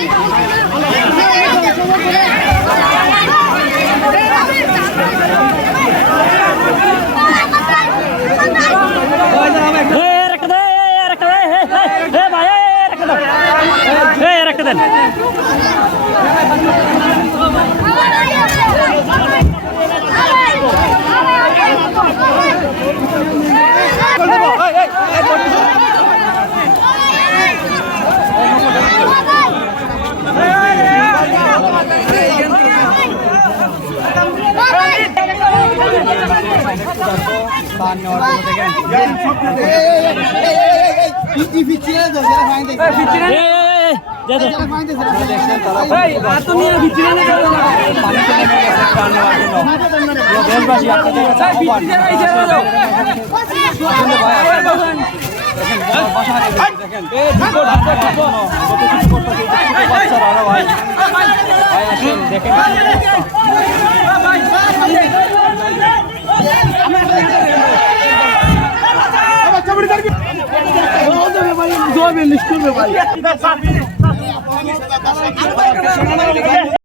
Hey, Rakadan! চারশো বান্ন আড়াইশো থেকে দেশবাসী আপনাদের কাছে দেখেন করবে ভাই